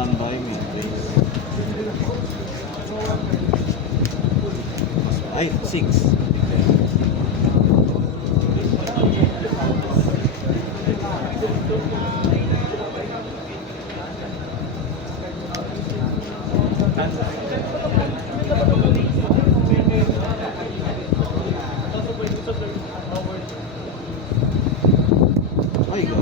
Standby, matrix. Ay, 6. Ay, go.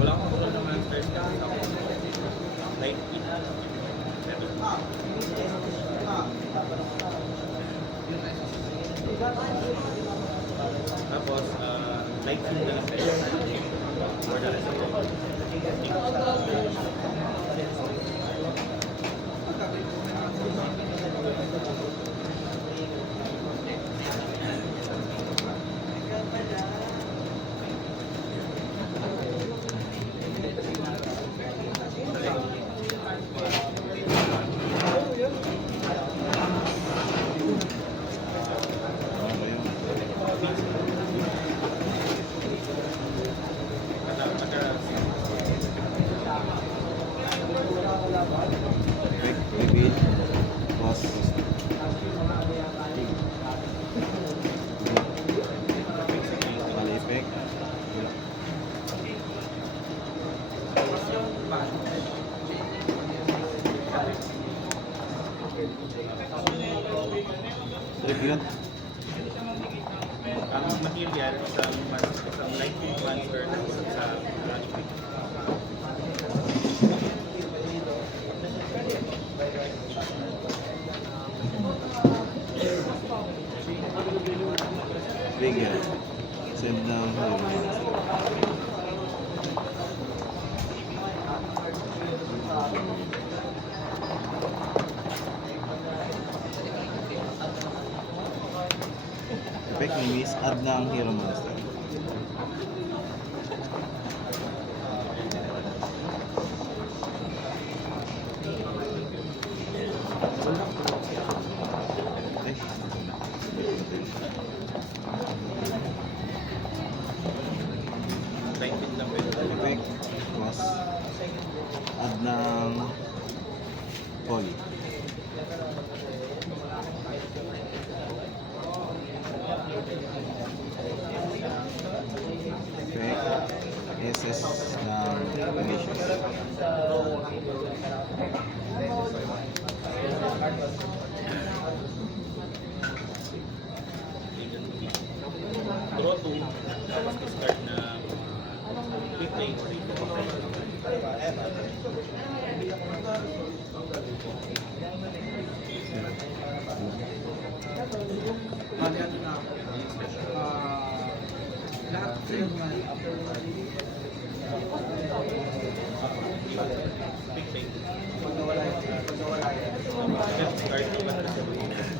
Wala akong ulo naman first ka. Light pin. Tapos, light pin na lang tayo. For the rest of Reveal. Plus. Kali effect. Tribute. ang material isang light pin transfer sa magic pin. Trigger. Send down. Effect ni Miss, add na ang Hero Monster. Light pin lang pwede. Effect plus add ng poly. Effect SS ng Vinicius. Draw 2, tapos start na quick play or quick play. Start naman na sa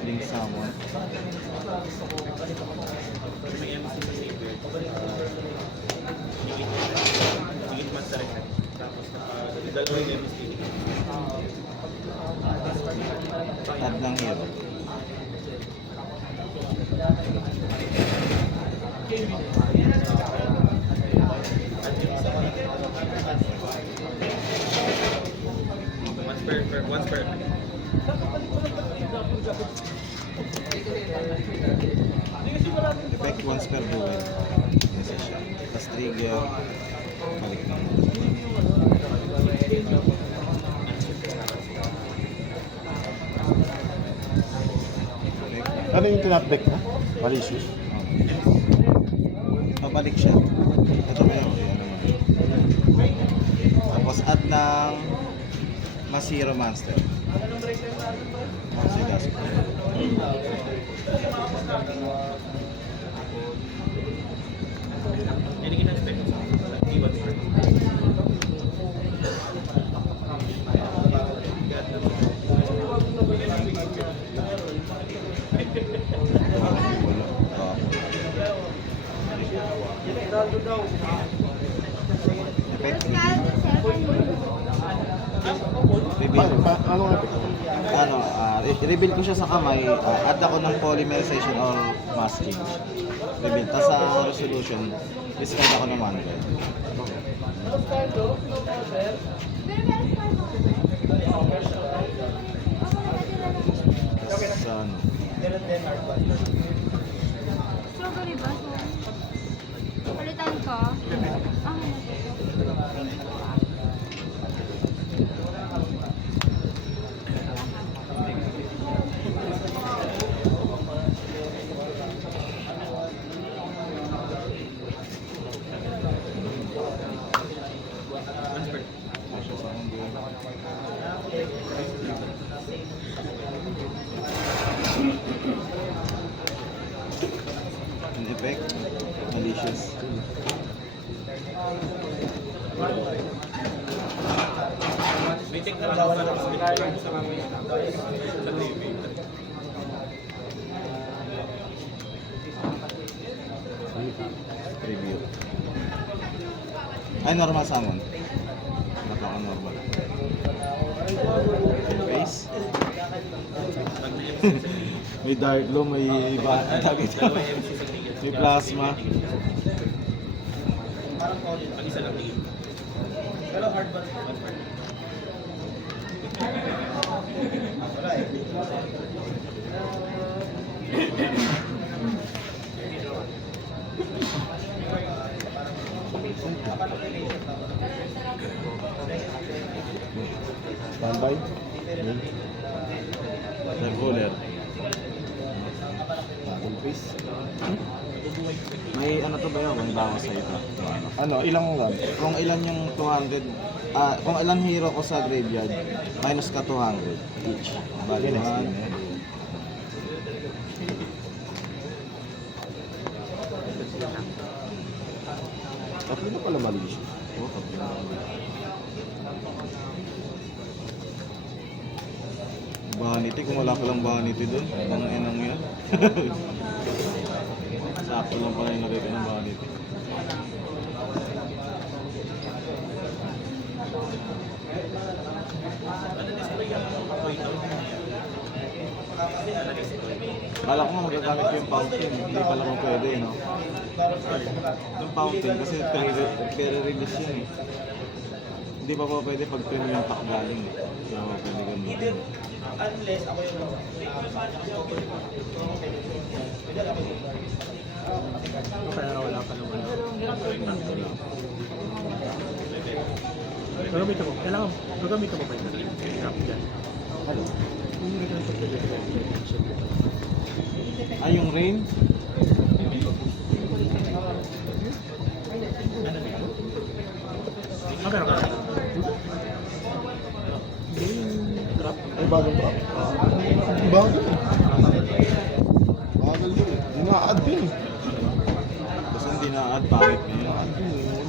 Link someone. may MC sa saver. Higit man sa rin. Tapos dalawa yung MC. Add ng Hero. Once per Effect once per duel. Yes, siya. Tapos trigger. Balik lang. Ano yung tinatbek mo? Malicious? Pabalik siya. Ito ba yun? Tapos add ng mas Hero Monster. Kasi das ko. Any in-expect mo sa keywords for Effect Reveal. Anong epic? Ano, i-reveal ko siya sa kamay, add ako ng polymerization or mass change. Reveal. Tapos sa resolution, discard ako ng 100. Tapos sa ano, Strawberry ba? Palitan ko? Ah, siya sa ano, an effect, malicious. May take na lang ako sa split sa mamaya. Sa TV. Review. Ay, normal summon. Napaka-normal. Face. May dark glow, may iba. May plasma. Ang isa lang tingin. Pero hard ba? Standby? Regular. Battle face? May ano to ba yun? Kung bawas sa ito. Ano, ilang run? Kung ilan yung 200, kung ilan hero ko sa graveyard, minus ka 200 each. Bali, Next one. game eh. Tatlo na pala malicious. Oh, tatlo. Vanity, kung wala palang vanity dun, ang inang yan. Sakto lang pala yung nakita ng vanity. Kala ko nga magagamit ko yung fountain, hindi pala ko pwede, no? Yung fountain kasi pre-release yun eh. Hindi pa pwede pag premium pack galing eh. Hindi pa pwede ganun. Unless ako yung Kaya wala pa naman. Gagamit ako. Kailangan, gagamit ako ba yung trap dyan? Ano? Yung return to play. Ay, yung rain? Ah, meron ka. Trap? Ay, bagong trap. Bagal. Bagal din. Ina-add din. Basta hindi na-add, pangit na yun.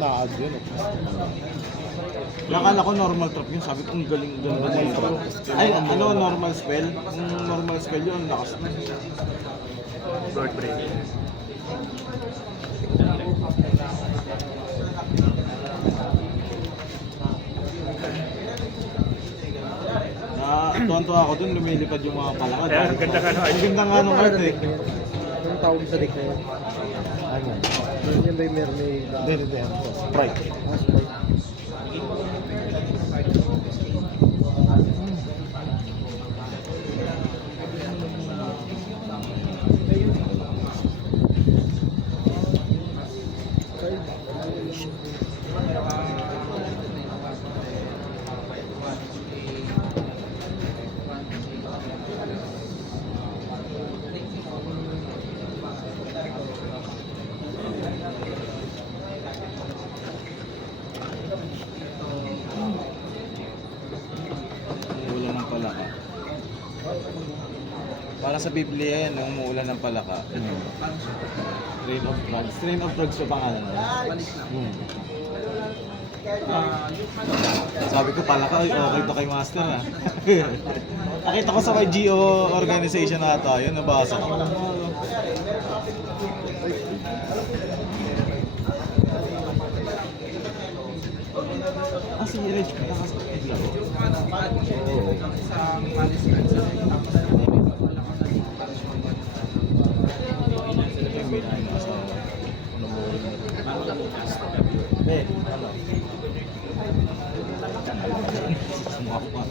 Na-add yun. Nakala ko normal trap yun, sabi ko ang galing ganda na yung trap. Ay, ano, normal spell? Kung normal spell yun, lakas na. Lord Break. Tuwan-tuwa ako dun, lumilipad yung mga palakad. Kaya, ang ganda ka, no? Ang ganda nga nung art eh. Anong tawag sa deck na yun? Ano? Yan ba yung meron may... Hindi. Sprite. Umuulan ng palaka. Para sa Biblia yan, nung umuulan ng palaka. Rain of Drugs. Rain of Drugs pa pangalan na. Sabi ko palaka, ay, okay to kay Master ah. Nakita ko sa YGO organization na ata, yun nabasa ko. i-reach ko kasi naglaro. Yung ano, pad. Oo. Kasi sa Malis Cards, tapos wala kang naging para sa mga Ito yung binahin ng asawa. Ano mo rin mo? ano lang yung cast. Ben, ano? Sumapa.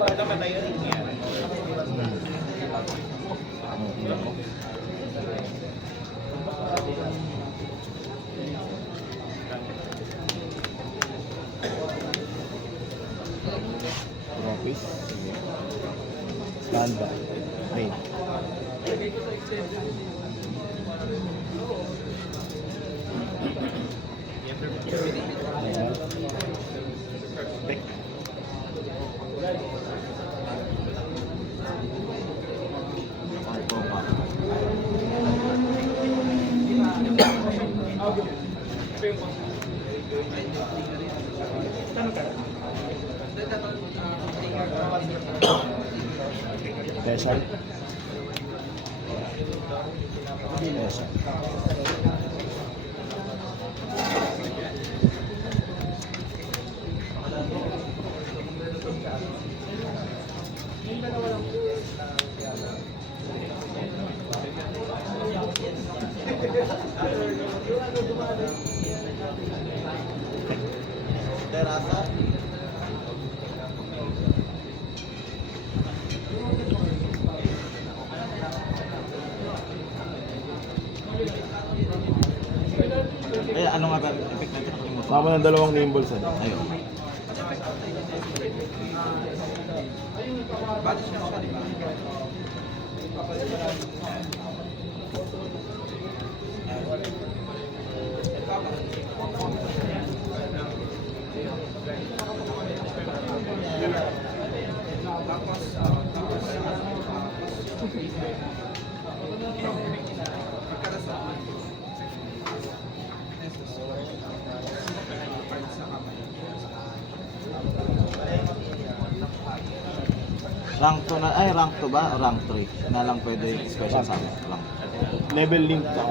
Ito matay rin niya. Profis. Standby. Main. Ayan. Perfect. Ang pompa. Pesan. Pesan. Terasa. Eh, ano nga ba effect natin? Tama ng dalawang nimbles eh. Ayun. Bali siya siya, di ba? Rank 2 na, ay rank 2 ba? O rank 3? Na lang pwede special sa amin. Rank. Level link ka.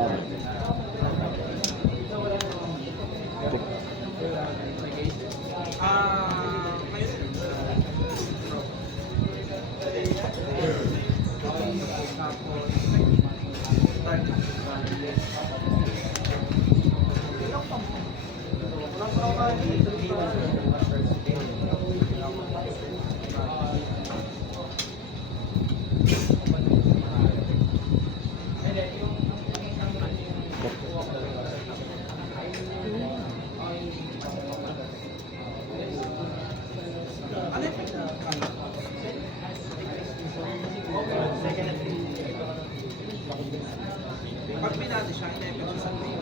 Pag pinati siya, in-effect siya sa main.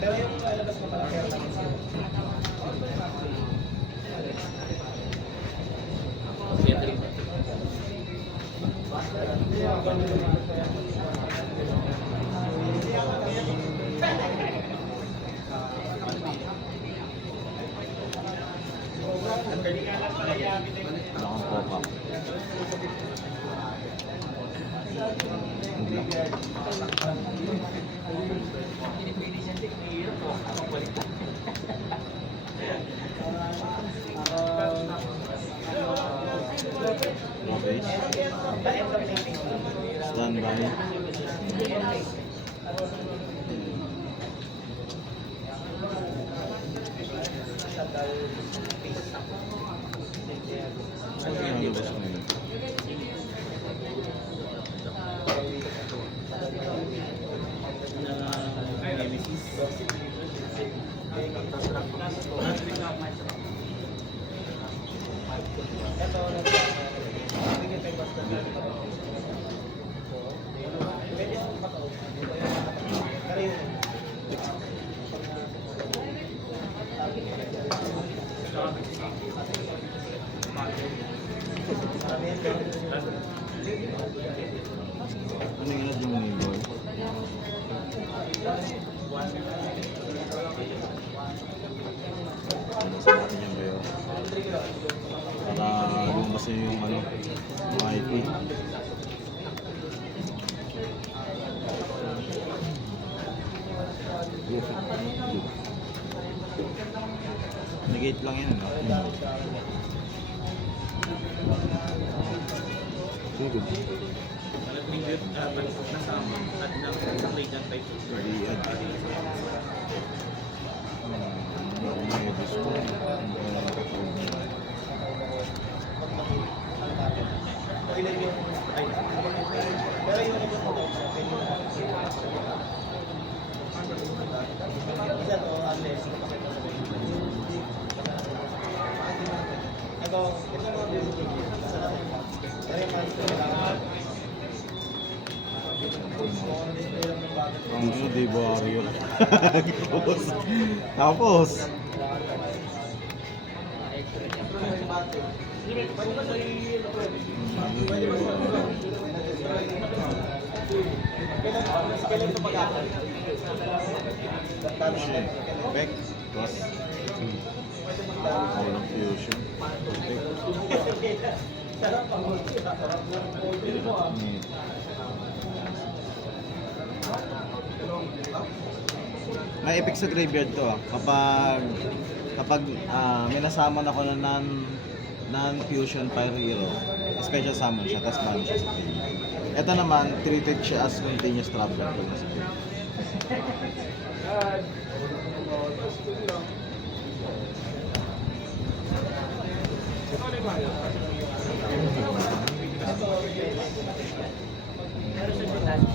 Pero yung lalabas mo pala, kaya lang siya. Wala kang pop-up. Okay. Standby. Ay, ang labas mo yun. Ano yung ad yung neighbor? Ano sa natin yung bayo? Para lumabas niya yung ano, yung IP. Negate lang yan, ano? Good. Nag-medium, nasama, at nang latent type. Ready ad. May gusto. Ang ano, di ba Ariel? Tapos. Back. Plus. Walang fusion. May effect sa graveyard to ah. Kapag may nasaman ako na non-fusion fire hero, special summon siya, tapos banish siya sa graveyard. Ito naman, treated siya as continuous traveler pag nasa graveyard.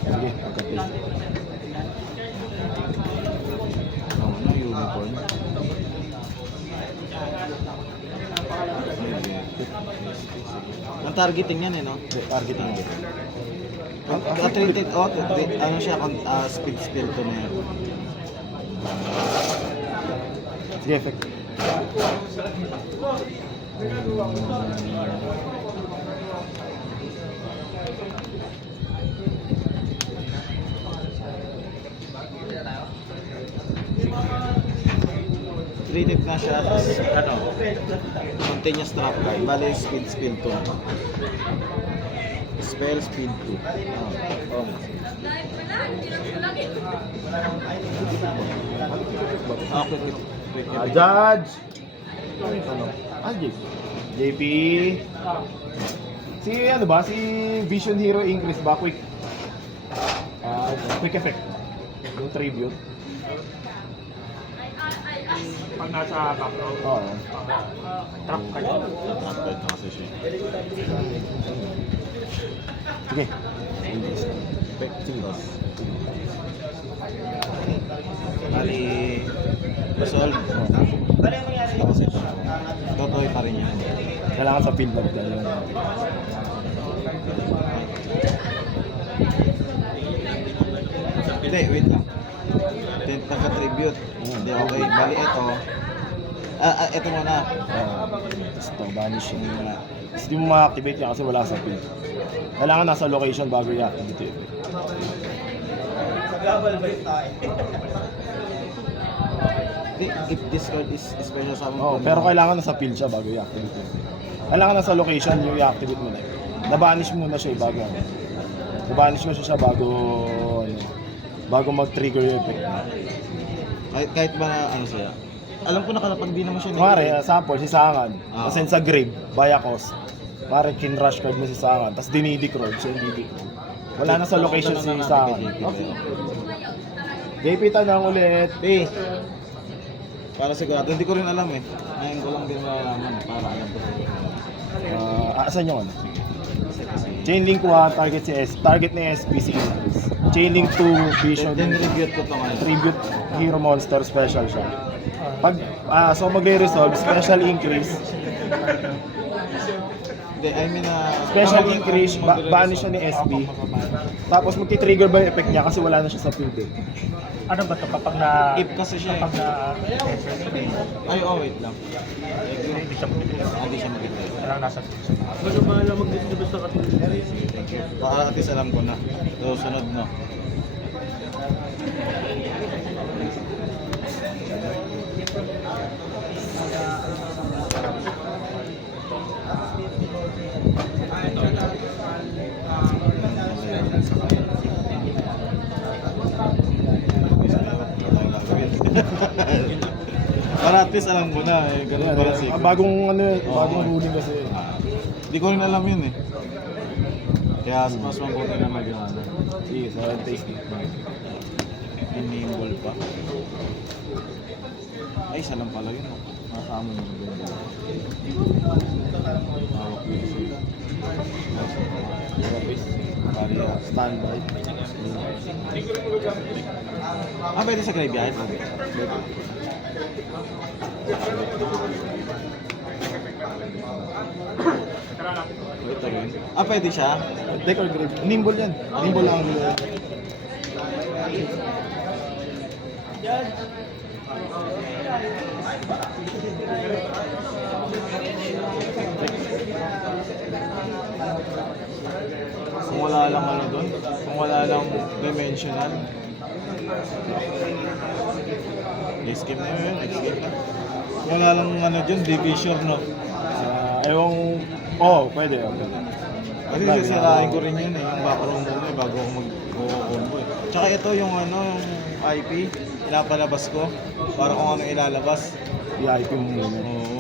Sige, pagkapit. Ano, unicorn? Ang targeting yan eh, no? Targeting mo. Treated, ano siya, speed skill to na yan. Sige, effect. Treated na siya as, ano, continuous trap card. Bale, speed skill to. Spell speed 2. Oh. Okay, Judge! Ano? JP. Si ano ba? Si Vision Hero Increase ba? Quick. Quick effect. Yung tribute. Pag nasa background, Oo. trap ka yun. Upgrade na kasi siya. Sige. Effective. Bali, resolve. Totoy pa rin yan. Kailangan sa field mag Hindi, wait lang. Tent naka-tribute. Hindi, okay. Bali, ito. Ito muna. Tapos ito, banish yun muna. Tapos di mo ma-activate yan kasi wala sa field. Kailangan nasa location bago i-activate yun. If this card is special summon Oo, pero kailangan nasa field siya bago i-activate yun. Kailangan nasa location yung i-activate mo na yun. Na-banish muna siya bago. Na-banish mo siya bago bago mag-trigger yung effect. kahit ba ano siya. Alam ko nakalapag di naman siya. Kumari, sample, si Sangan. Ah. Kasi sa grave, via cost. Kumari, kin-rush card mo si Sangan. Tapos dinidikrod siya, hindi wala na sa location si Sangan. Okay. JP, tanong ulit. Eh, para sigurado. Hindi ko rin alam eh. Ngayon ko lang din malalaman para alam ko. Asan yung ano? Chain link 1, target ni SBC increase. Chaining 2 Vision Then review ko to ngayon. Tribute Hero Monster special siya. Pag so magre-resolve, special increase, Hindi, I mean special increase, banish siya ni SB. Tapos magti-trigger ba yung effect niya kasi wala na siya sa field eh. Ano ba ito kapag na... If kasi siya Kapag na... Ay, oh, wait lang. Hindi siya magpipili. Hindi siya mag-trigger. Parang nasa... Bago bahala mag-distribute sa katulad. Para at least alam ko na. So, sunod, no? Para at least alam ko na eh, ganun pala sequence. Bagong ano, Oo. bagong ruling kasi. Hindi ko rin alam yun eh. Kaya mas mabuti na mag-ano. Sige, so taste it. Inimble pa. Ay, isa lang pala yun. Nakasama nyo na ganyan. Hawak yun siya. Service. Kaya standby. Pwede sa graveyard? Pwede. Ito rin. Pwede siya? Deck or grave? Nimble yan. Nimble lang ang gulo. Kung wala lang ano doon, kung wala lang dimensional. Next game na yun, next game na. Kung wala lang ano dyan, division no. Pwede. Kasi sisirain ko rin yun eh, yung background muna eh, bago ako mag-combo eh. Tsaka ito yung ano, yung IP, pinapalabas ko para kung ano ilalabas. VIP mo muna. Oo.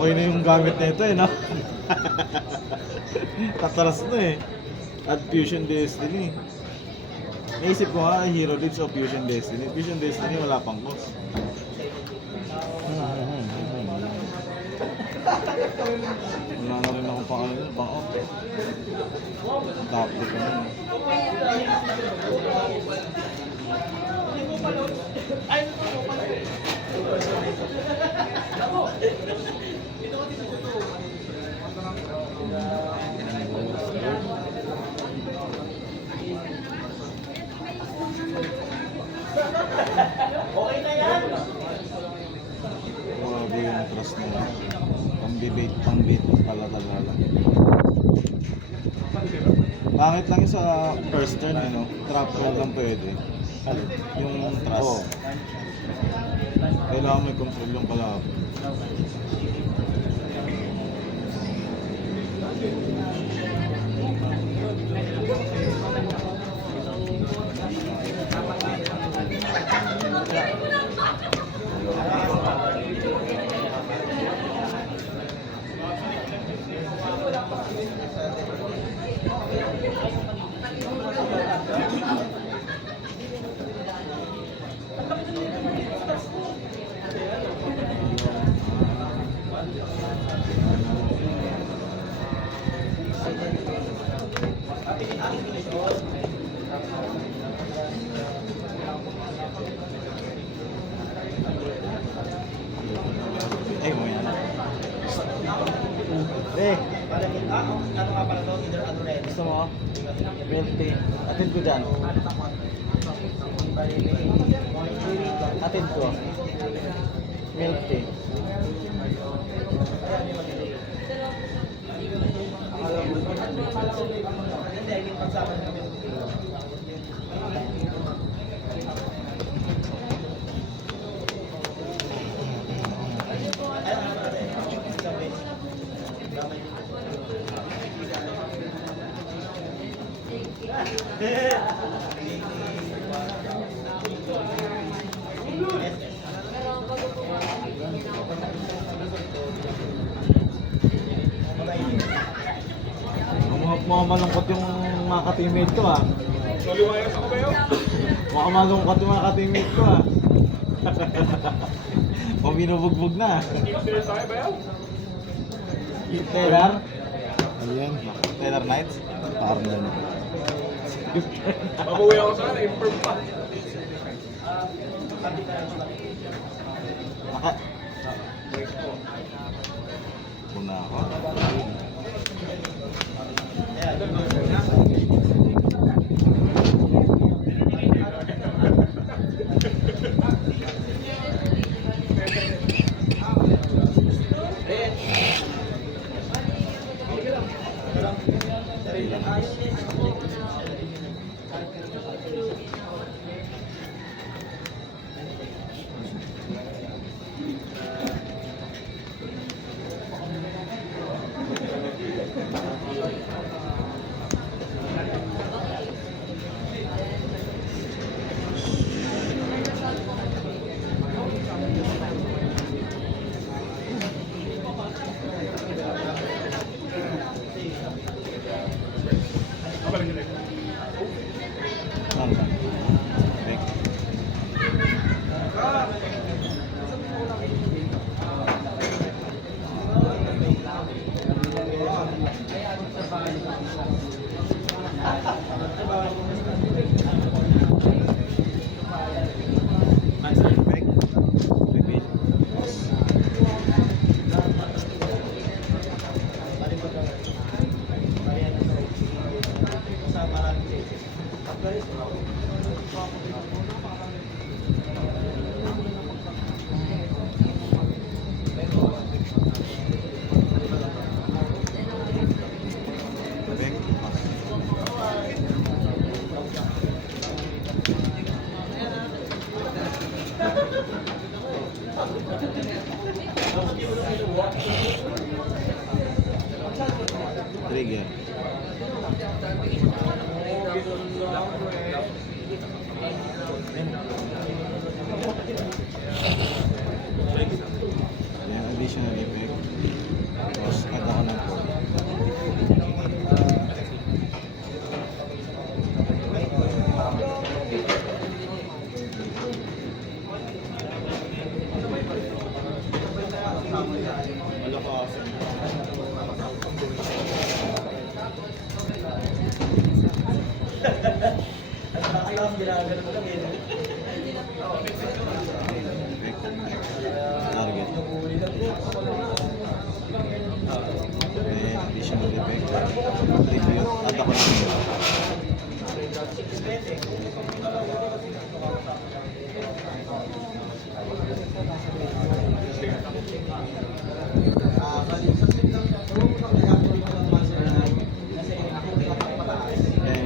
Okay na yung gamit na ito eh, no? Tatalas na eh. At Fusion Destiny. Naisip ko nga, Hero Lives o Fusion Destiny. Fusion Destiny wala pang boss. Wala na rin akong pang ano, pang off. Tapos ko na. Grabe yung trust na yun. Pang-bait pala talaga. Pangit lang yung sa first turn, ano? Trap card lang pwede. Ano? Yung trust. Oo. Kailangan may control yung kalaban. Ay, mo yan. Gusto mo? 20. Atid ko dyan. Atid ko. Milk tea. Mukhang malungkot yung mga ka-teammate ko ah. Mukhang malungkot yung mga ka-teammate ko ah. O binubugbog na. Taylor? Ano yan? Taylor Knights? Parang yan. Babawi ako sana, imperm pa. Naka... Una ako. Saan ka? Back. Back. Repeat. Back. Trigger. Yan, additional effect. Tapos, add ako ng cord. Target. Then, additional effect. Tribute. Add ako ng cord. Then,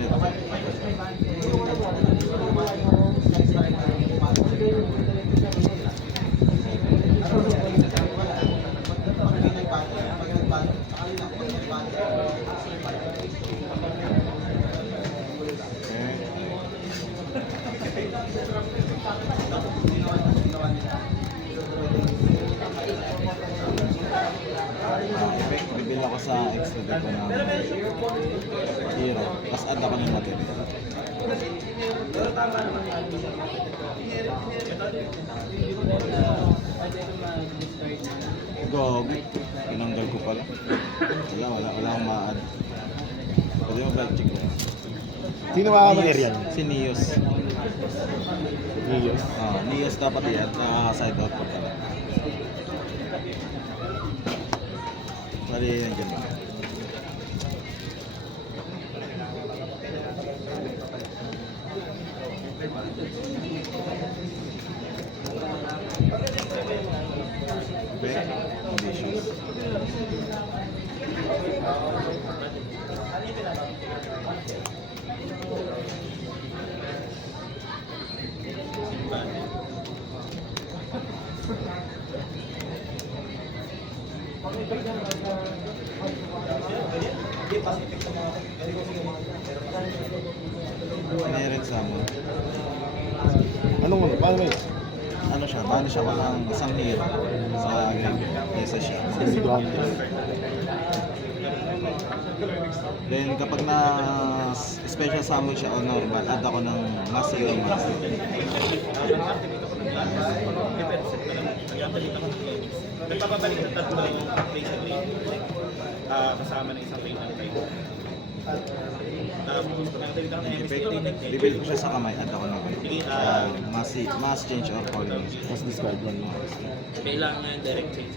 bibil ako sa extra deck ko ng hero. Tapos add ako ng material. Gog. Tinanggal ko pala. Wala akong ma-add. Pwede mo belt check ko. Sino makakabaler yan? Si Neos. Nios. Neos dapat yan. Nakaka-side out ko pala. Bali, nandiyan ba? Back, conditions. Inherent summon. Paano ba yun? Ano siya? Paano siya walang isang hero sa graveyard? Yes, siya. Then kapag na special summon siya o normal, add ako ng mass hero mass. Nagpapabalik ng tatlong play sa green. Kasama ng isang play ng time. nakatagit ako ng MSC. Reveal ko siya sa kamay, add ako ng mass change or calling. Mas describe lang mo. Kailangan nga yung direct change.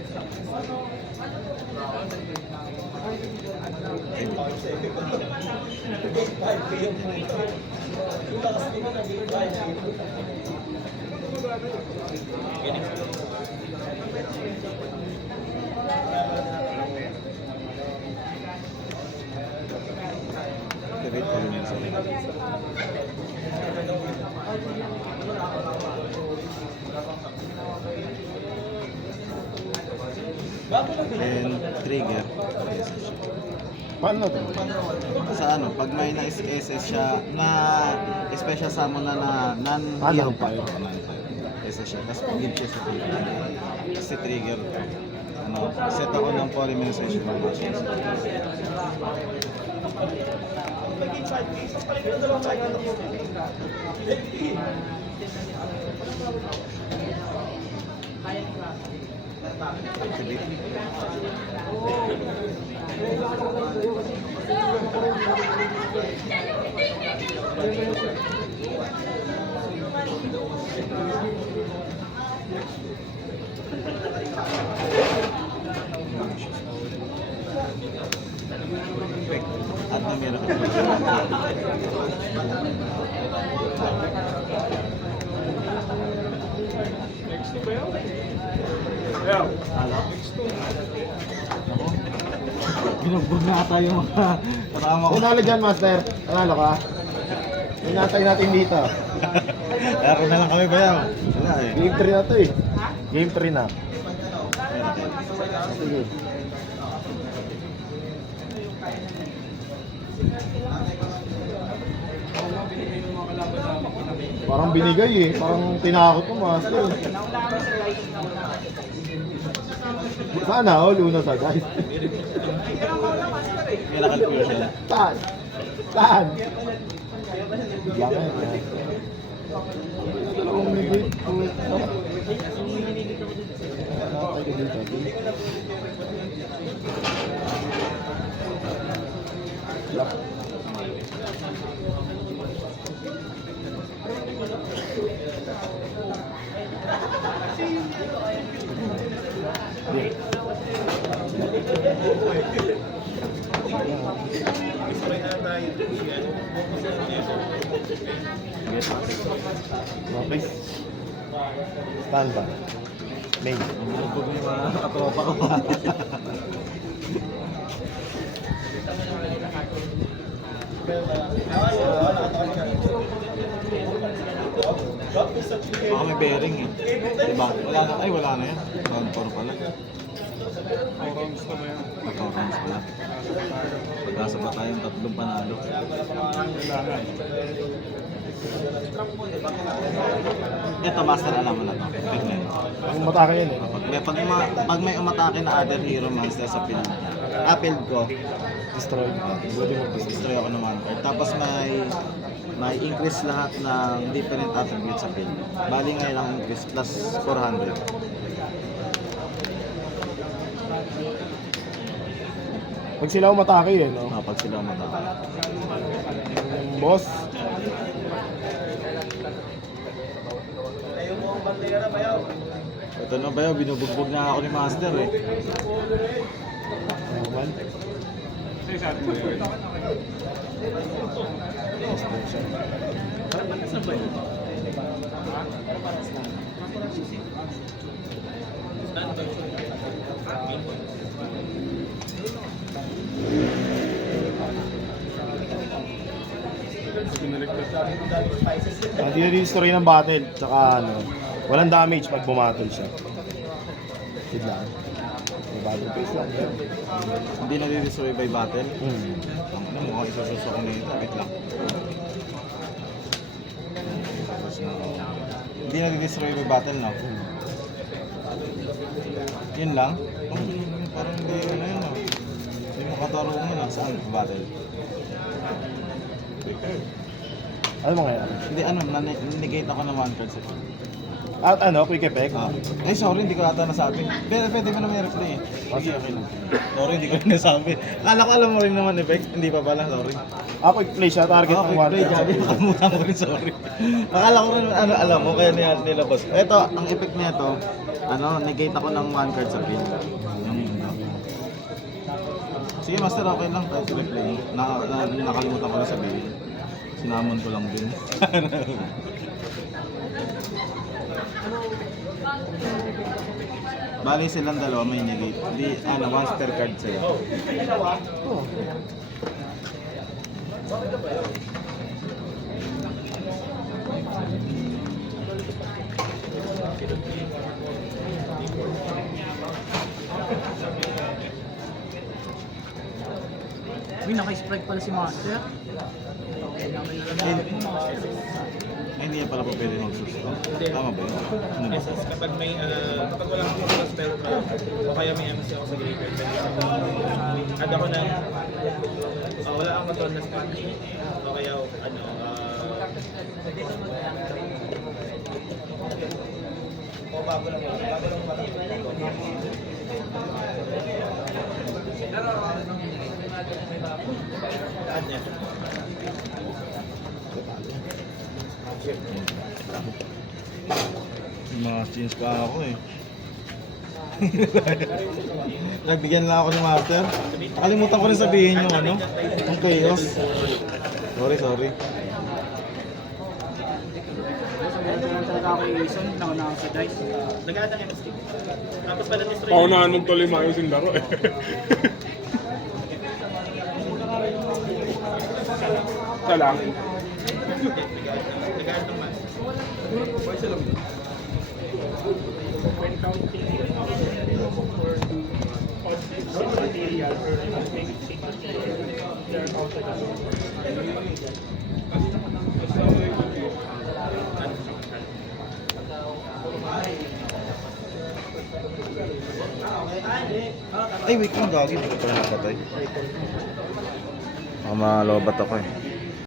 Okay, next. Activate calling yan sa and trigger. Paano to? Sa ano, pag may na-SS siya na special summon na non-hero pa Non-fire. yun. SS siya. Tapos pag siya sa trigger. Kasi trigger, ano, set ako ng polymerization ng machines. At na meron ka. Binugbog na ata yung mga kasama ko. Panalo dyan, Master. Panalo ka? Inatay natin dito. Laro na lang kami ba yan? Wala eh. Game 3 na to eh. Game 3 na. Sige. Parang binigay eh. Parang tinakot mo, Master. Sana all una sa guys. Miracle fusion. Saan? Saan? Bigyan ka na. Dalawang negate po. Nakatay ka dito. Lock. Hindi. Okay. Stand ba? Main. Binugbog na yung mga katropa ko. Baka may bearing eh. Diba? Wala na. Ay, wala na yan. Round 4 pala. 4 rounds pala. Pagkasa ba tayong tatlong panalo? Ito, Master, alam mo na to. Tignan. Ang matake yun eh. Pag may umatake na other hero monster sa field, field ko, Destroy. Body mo to. destroy ako ng one card. Tapos may increase lahat ng different attributes sa field. Bali ngayon ang increase plus 400. Pag sila umatake eh, no? Pag sila umatake. Yung boss. Ito na ba yun? Binubugbog na ako ni Master eh. Naman. Hindi na destroy ng battle, tsaka ano, walang damage pag bumattle siya. Good lang. May battle phase lang. Yeah. Hindi na di-destroy by battle. Hmm. Ano, mukhang isususok na ito. Wait lang. Hindi na di-destroy by battle, no? Yun lang? Parang hindi yun na yun, no? Hindi mo katarungan na. Saan? Battle? Ano mangyayari? Hindi, ano, negate ako ng one card sa field. At ano, quick effect? Ay, sorry, hindi ko ata nasabi. Pero pwede mo naman i-replay eh. Sige, okay lang. Sorry, hindi ko rin nasabi. Akala ko alam mo rin naman effect. Hindi pa pala, sorry. Quick play siya, target ng Quick 1 play, Javi. Nakalimutan ko rin, sorry. Akala ko rin, alam mo, kaya nilabas. Ito, ang effect nito, negate ako ng 1 card sa pin. Sige, master, okay lang. Kahit i-replay. Nakalimutan ko lang sabihin. Sinamon ko lang din. Bali silang dalawa may negate. Di, once per card sa'yo. Uy, naka-strike pala si Master. Ay, hindi yan pala po pwede mag-susto. Tama ba yun? Ano ba? Yes, kapag may, kapag walang spell ka, o kaya may MC ako sa graveyard, add ako ng, wala akong control na spell. O kaya, bago lang add niya. Mga change pa ako eh. Nagbigyan lang ako ni Master. Nakalimutan ko rin sabihin yung yung chaos. Sorry. Nag-add ng MST. Tapos pala destroy. Paunahan mong tuloy maayos yung laro eh. Isa lang. Nag-add ng mas. Ay, wait lang, gagi. Hindi ko pala napatay. Malobat ako eh.